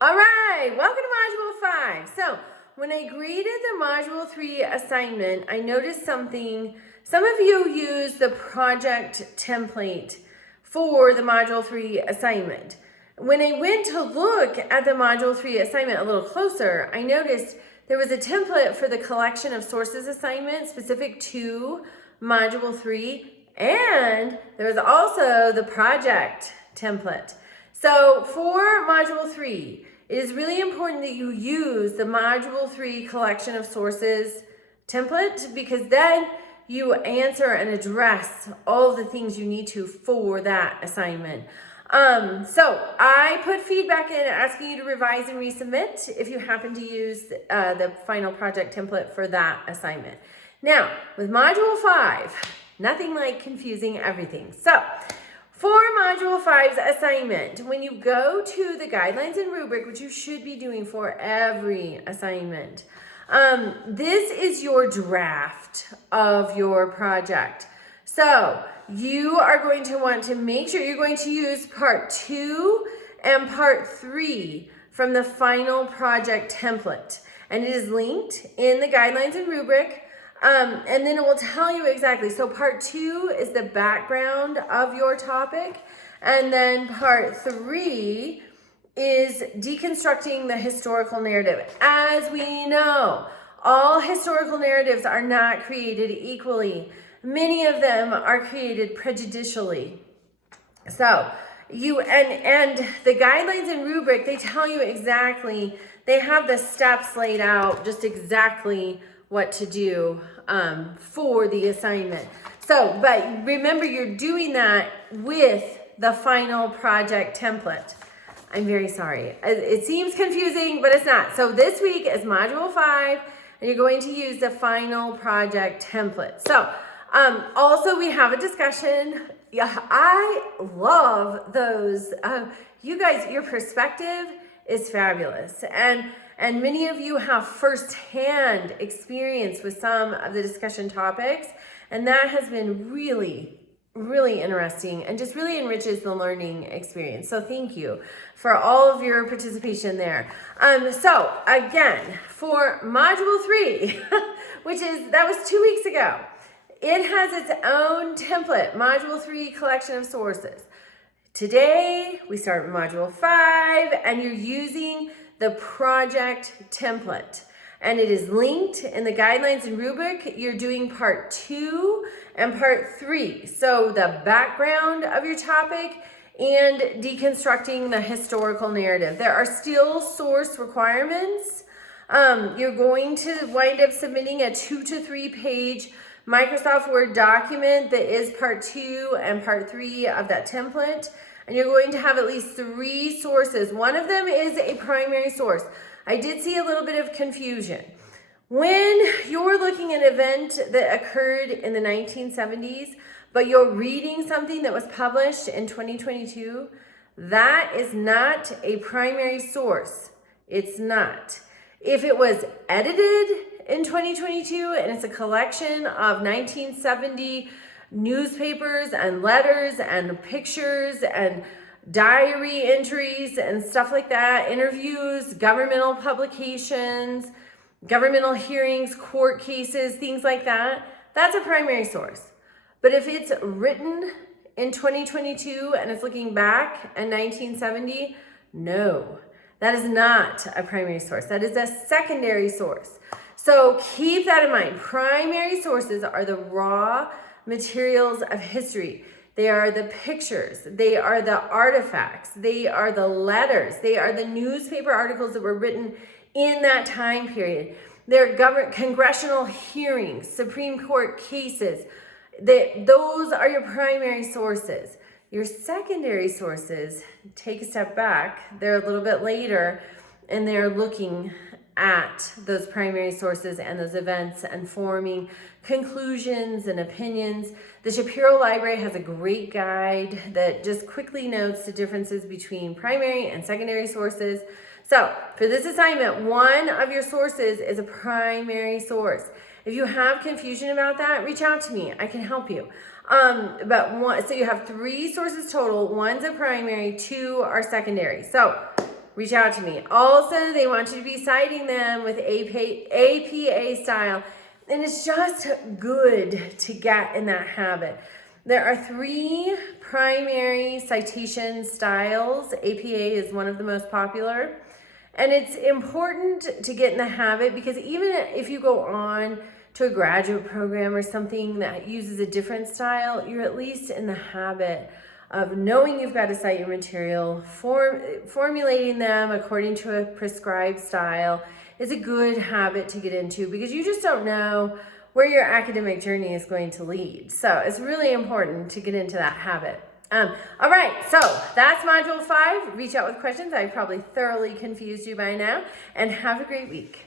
All right, welcome to Module 5. So when I graded the Module 3 assignment, I noticed something. Some of you use the project template for the Module 3 assignment. When I went to look at the Module 3 assignment a little closer, I noticed there was a template for the collection of sources assignment specific to Module 3, and there was also the project template. So for Module 3, it is really important that you use the Module 3 collection of sources template, because then you answer and address all of the things you need to for that assignment. So I put feedback in asking you to revise and resubmit if you happen to use the final project template for that assignment. Now, with Module 5, nothing like confusing everything. So for Module 5's assignment, when you go to the guidelines and rubric, which you should be doing for every assignment, this is your draft of your project. So you are going to want to make sure you're going to use part 2 and part 3 from the final project template. And it is linked in the guidelines and rubric. And then it will tell you exactly. So part 2 is the background of your topic. And then part 3 is deconstructing the historical narrative. As we know, all historical narratives are not created equally. Many of them are created prejudicially. So and the guidelines and rubric, they tell you exactly, they have the steps laid out, just exactly what to do for the assignment. So, but remember, you're doing that with the final project template. I'm very sorry. It seems confusing, but it's not. So this week is Module 5, and you're going to use the final project template. So also we have a discussion. Yeah, I love those. You guys, your perspective is fabulous. And many of you have firsthand experience with some of the discussion topics, and that has been really, really interesting and just really enriches the learning experience. So thank you for all of your participation there. So again, for Module 3, that was 2 weeks ago, it has its own template, Module 3 collection of sources. Today, we start with Module 5, and you're using the project template. And it is linked in the guidelines and rubric. You're doing part 2 and part 3. So the background of your topic and deconstructing the historical narrative. There are still source requirements. You're going to wind up submitting a 2 to 3 page Microsoft Word document that is part 2 and part 3 of that template. And you're going to have at least 3 sources. One of them is a primary source. I did see a little bit of confusion. When you're looking at an event that occurred in the 1970s, but you're reading something that was published in 2022, that is not a primary source. It's not. If it was edited in 2022 and it's a collection of 1970 newspapers and letters and pictures and diary entries and stuff like that, interviews, governmental publications, governmental hearings, court cases, things like that, that's a primary source. But if it's written in 2022 and it's looking back in 1970, no, that is not a primary source. That is a secondary source. So keep that in mind. Primary sources are the raw materials of history. They are the pictures, they are the artifacts, they are the letters, they are the newspaper articles that were written in that time period. They're congressional hearings, Supreme Court cases. Those are your primary sources. Your secondary sources take a step back. They're a little bit later, and they're looking at those primary sources and those events and forming conclusions and opinions. The Shapiro Library has a great guide that just quickly notes the differences between primary and secondary sources. So for this assignment, one of your sources is a primary source. If you have confusion about that, reach out to me. I can help you. So you have 3 sources total. One's a primary, 2 are secondary. So reach out to me. Also, they want you to be citing them with APA style. And it's just good to get in that habit. There are 3 primary citation styles. APA is one of the most popular. And it's important to get in the habit because even if you go on to a graduate program or something that uses a different style, you're at least in the habit of knowing you've got to cite your material, formulating them according to a prescribed style is a good habit to get into because you just don't know where your academic journey is going to lead. So it's really important to get into that habit. All right, so that's Module 5. Reach out with questions. I've probably thoroughly confused you by now, and have a great week.